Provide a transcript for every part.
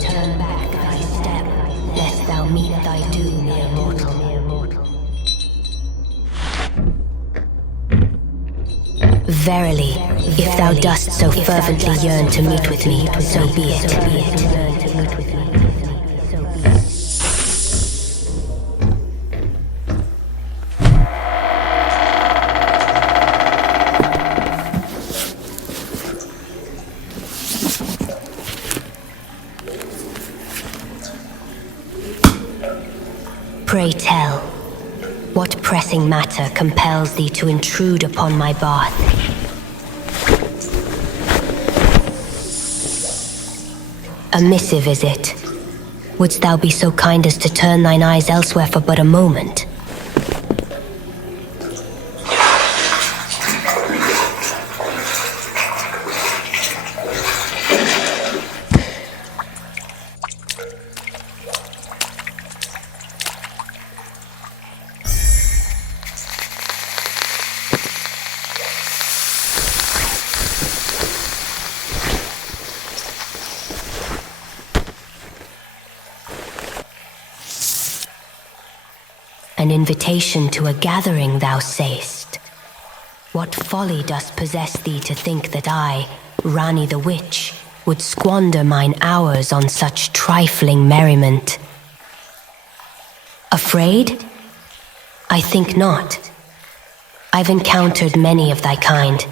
Turn back thy step, lest thou meet thy doom, mere mortal. Verily, if thou dost so fervently yearn to meet with me, so be it. Pray tell, what pressing matter compels thee to intrude upon my bath? A missive, is it? Wouldst thou be so kind as to turn thine eyes elsewhere for but a moment? An invitation to a gathering, thou say'st. What folly dost possess thee to think that I, Ranni the witch, would squander mine hours on such trifling merriment? Afraid? I think not. I've encountered many of thy kind,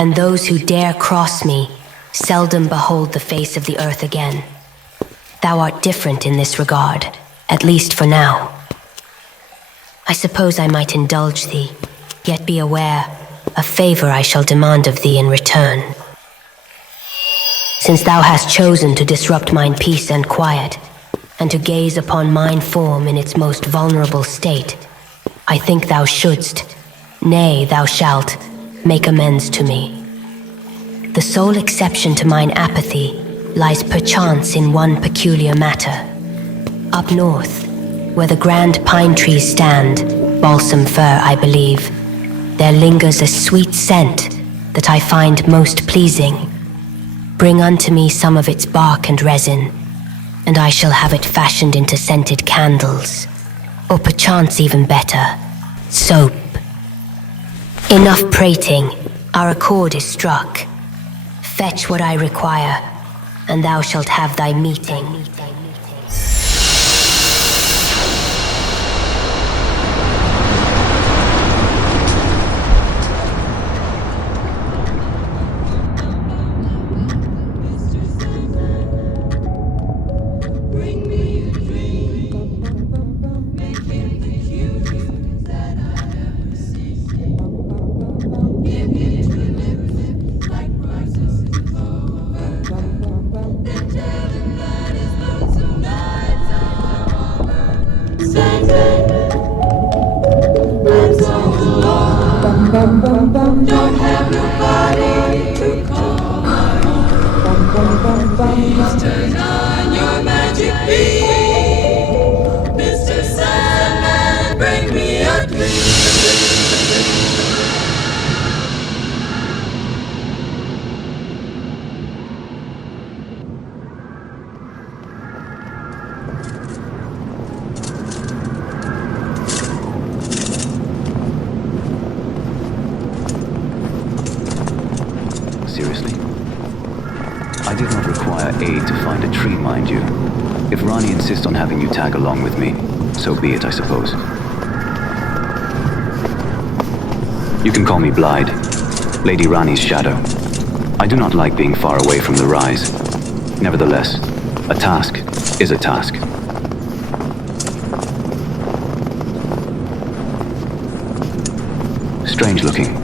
and those who dare cross me seldom behold the face of the earth again. Thou art different in this regard, at least for now. I suppose I might indulge thee, yet be aware, a favor I shall demand of thee in return. Since thou hast chosen to disrupt mine peace and quiet, and to gaze upon mine form in its most vulnerable state, I think thou shouldst, nay, thou shalt, make amends to me. The sole exception to mine apathy lies perchance in one peculiar matter. Up north, where the grand pine trees stand, balsam fir, I believe, there lingers a sweet scent that I find most pleasing. Bring unto me some of its bark and resin, and I shall have it fashioned into scented candles, or perchance even better, soap. Enough prating, our accord is struck. Fetch what I require, and thou shalt have thy meeting. Don't have nobody to call. Please turn on your magic beam, Mr. Sandman, bring me a dream. Seriously? I did not require aid to find a tree, mind you. If Ranni insists on having you tag along with me, so be it, I suppose. You can call me Blaidd, Lady Ranni's shadow. I do not like being far away from the rise. Nevertheless, a task is a task. Strange looking.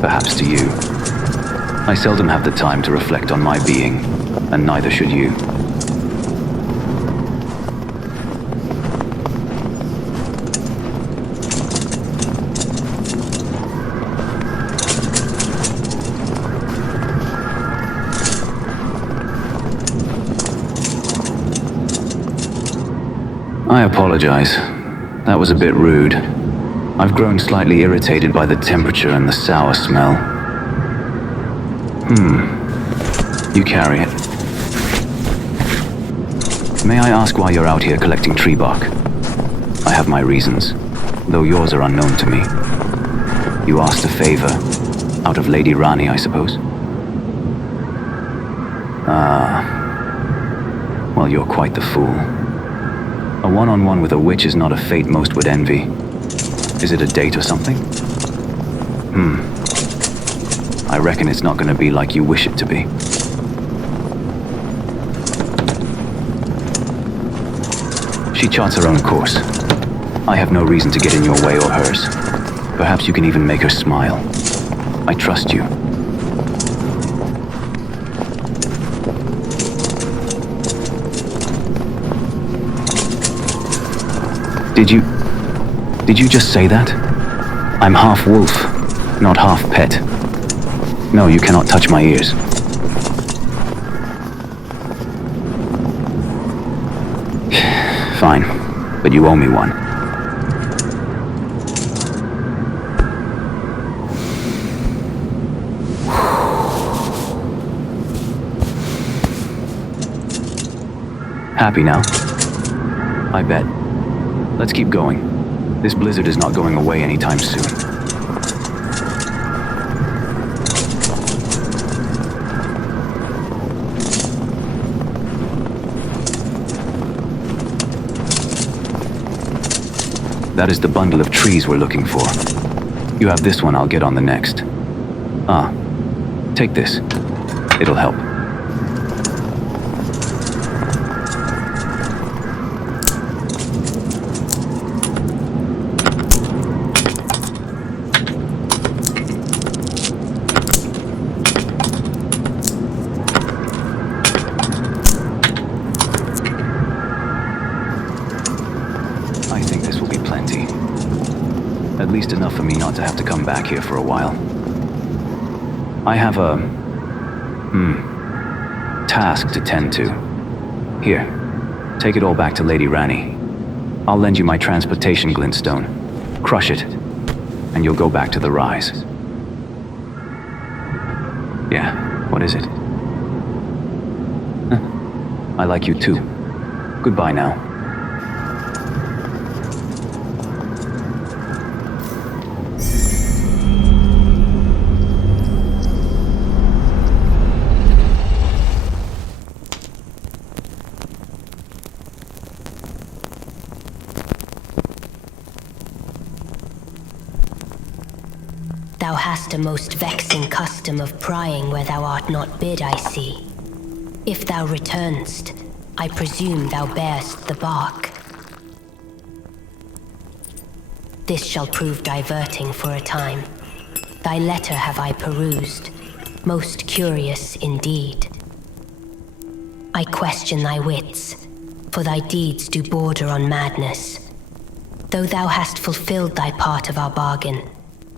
Perhaps to you. I seldom have the time to reflect on my being, and neither should you. I apologize. That was a bit rude. I've grown slightly irritated by the temperature and the sour smell. You carry it. May I ask why you're out here collecting tree bark? I have my reasons, though yours are unknown to me. You asked a favor, out of Lady Ranni, I suppose? Well, you're quite the fool. A one-on-one with a witch is not a fate most would envy. Is it a date or something? I reckon it's not gonna be like you wish it to be. She charts her own course. I have no reason to get in your way or hers. Perhaps you can even make her smile. I trust you. Did you just say that? I'm half wolf, not half pet. No, you cannot touch my ears. Fine, but you owe me one. Happy now? I bet. Let's keep going. This blizzard is not going away anytime soon. That is the bundle of trees we're looking for. You have this one, I'll get on the next. Take this. It'll help. I think this will be plenty. At least enough for me not to have to come back here for a while. I have a... task to tend to. Here, take it all back to Lady Ranni. I'll lend you my transportation glintstone. Crush it, and you'll go back to the Rise. Yeah, what is it? I like you too. Goodbye now. Thou hast a most vexing custom of prying where thou art not bid, I see. If thou return'st, I presume thou bear'st the bark. This shall prove diverting for a time. Thy letter have I perused, most curious indeed. I question thy wits, for thy deeds do border on madness. Though thou hast fulfilled thy part of our bargain,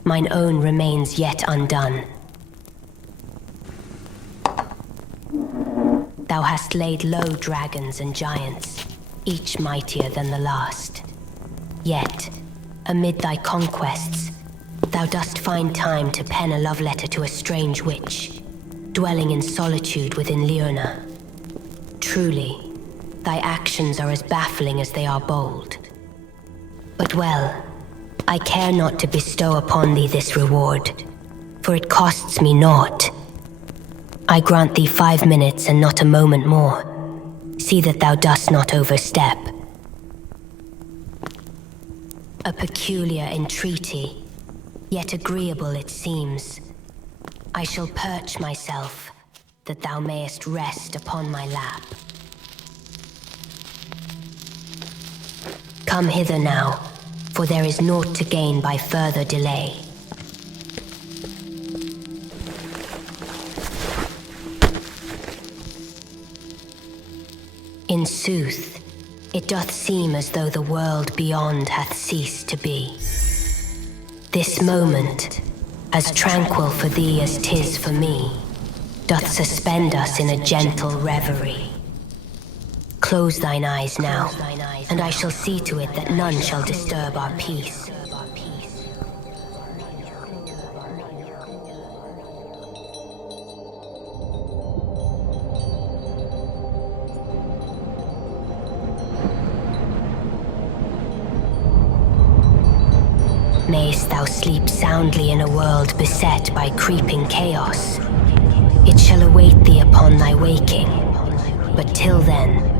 mine own remains yet undone. Thou hast laid low dragons and giants, each mightier than the last. Yet, amid thy conquests, thou dost find time to pen a love letter to a strange witch, dwelling in solitude within Leona. Truly, thy actions are as baffling as they are bold. But well, I care not to bestow upon thee this reward, for it costs me naught. I grant thee 5 minutes and not a moment more. See that thou dost not overstep. A peculiar entreaty, yet agreeable it seems. I shall perch myself, that thou mayest rest upon my lap. Come hither now, for there is naught to gain by further delay. In sooth, it doth seem as though the world beyond hath ceased to be. This moment, as tranquil for thee as 'tis for me, doth suspend us in a gentle reverie. Close thine eyes now, and I shall see to it that none shall disturb our peace. Mayst thou sleep soundly in a world beset by creeping chaos. It shall await thee upon thy waking, but till then,